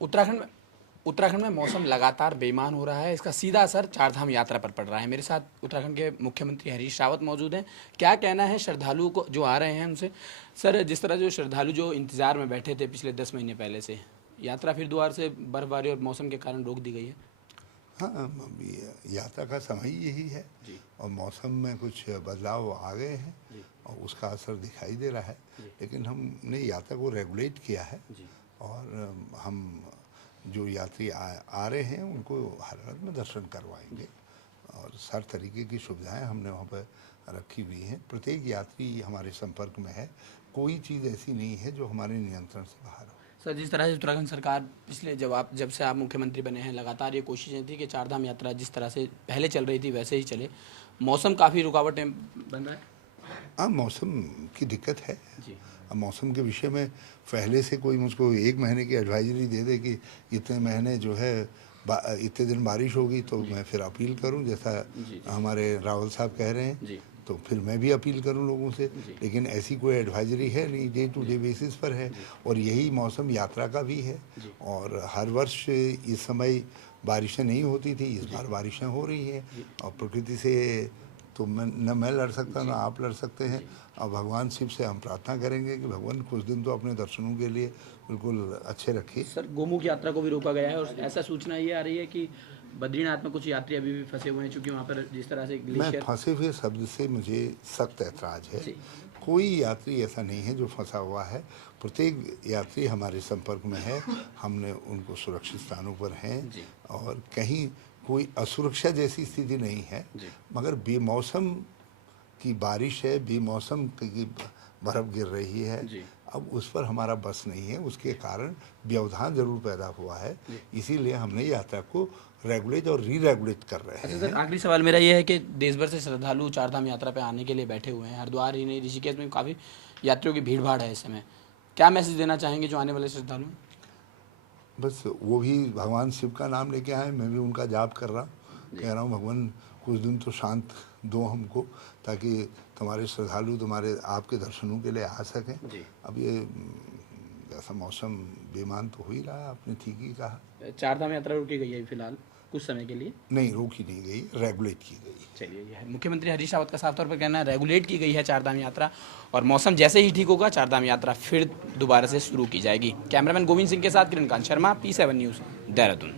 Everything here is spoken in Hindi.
उत्तराखंड में मौसम लगातार बेईमान हो रहा है। इसका सीधा असर चारधाम यात्रा पर पड़ रहा है। मेरे साथ उत्तराखंड के मुख्यमंत्री हरीश रावत मौजूद हैं। क्या कहना है श्रद्धालुओं को जो आ रहे हैं उनसे? सर, जिस तरह जो श्रद्धालु जो इंतजार में बैठे थे पिछले 10 महीने पहले से, यात्रा फिर दोबारा से बर्फबारी और मौसम के कारण रोक दी गई है। हाँ, अभी यात्रा का समय यही है जी। और मौसम में कुछ बदलाव आ गए हैं और उसका असर दिखाई दे रहा है, लेकिन हमने यात्रा को रेगुलेट किया है और हम जो यात्री आ रहे हैं उनको हर हालत में दर्शन करवाएंगे और हर तरीके की सुविधाएं हमने वहाँ पर रखी हुई हैं। प्रत्येक यात्री हमारे संपर्क में है, कोई चीज़ ऐसी नहीं है जो हमारे नियंत्रण से बाहर हो। सर, जिस तरह से उत्तराखंड सरकार पिछले जब से आप मुख्यमंत्री बने हैं लगातार ये कोशिशें थी कि चारधाम यात्रा जिस तरह से पहले चल रही थी वैसे ही चले, मौसम काफ़ी रुकावटें बन रहा है। हाँ, मौसम की दिक्कत है जी। अब मौसम के विषय में पहले से कोई मुझको 1 महीने की एडवाइजरी दे दे कि इतने महीने जो है इतने दिन बारिश होगी तो मैं फिर अपील करूं, जैसा हमारे रावल साहब कह रहे हैं तो फिर मैं भी अपील करूं लोगों से, लेकिन ऐसी कोई एडवाइजरी है नहीं, डे टू डे बेसिस पर है और यही मौसम यात्रा का भी है। और हर वर्ष इस समय बारिशें नहीं होती थी, इस बार बारिशें हो रही हैं और प्रकृति से तो मैं लड़ सकता ना आप लड़ सकते हैं। अब भगवान शिव से हम प्रार्थना करेंगे कि भगवान कुछ दिन तो अपने दर्शनों के लिए बिल्कुल अच्छे रखिए। सर, गोमुख यात्रा को भी रोका गया है और ऐसा सूचना ये आ रही है कि बद्रीनाथ में कुछ यात्री अभी भी फंसे हुए हैं, क्योंकि वहाँ पर जिस तरह से मैं फंसे हुए शब्द से मुझे सख्त ऐतराज है। कोई यात्री ऐसा नहीं है जो फंसा हुआ है, प्रत्येक यात्री हमारे संपर्क में है, हमने उनको सुरक्षित स्थानों पर हैं और कहीं कोई असुरक्षा जैसी स्थिति नहीं है, मगर बेमौसम की बारिश है, बेमौसम की बर्फ़ गिर रही है, अब उस पर हमारा बस नहीं है, उसके कारण व्यवधान जरूर पैदा हुआ है, इसीलिए हमने यात्रा को रेगुलेट और री रेगुलेट कर रहे हैं। अच्छा सर, आखिरी सवाल मेरा ये है कि देश भर से श्रद्धालु चारधाम यात्रा पे आने के लिए बैठे हुए हैं। हरिद्वार ही नहीं, ऋषिकेश में काफ़ी यात्रियों की भीड़ भाड़ है इस समय। क्या मैसेज देना चाहेंगे जो आने वाले श्रद्धालु? बस वो भी भगवान शिव का नाम लेके आए, मैं भी उनका जाप कर रहा हूँ, कह रहा हूँ भगवान कुछ दिन तो शांत दो हमको, ताकि तुम्हारे श्रद्धालु तुम्हारे आपके दर्शनों के लिए आ सकें। अब ये ऐसा मौसम बेईमान तो हो ही रहा है, आपने ठीक ही कहा। चारधाम यात्रा रोकी गई है फिलहाल कुछ समय के लिए? नहीं, रोकी नहीं गई, रेगुलेट की गई। चलिए, यह है मुख्यमंत्री हरीश रावत का साफ तौर पर कहना है, रेगुलेट की गई है चारधाम यात्रा और मौसम जैसे ही ठीक होगा चारधाम यात्रा फिर दोबारा से शुरू की जाएगी। कैमरामैन गोविंद सिंह के साथ किरण कांत शर्मा, P7 न्यूज़, देहरादून।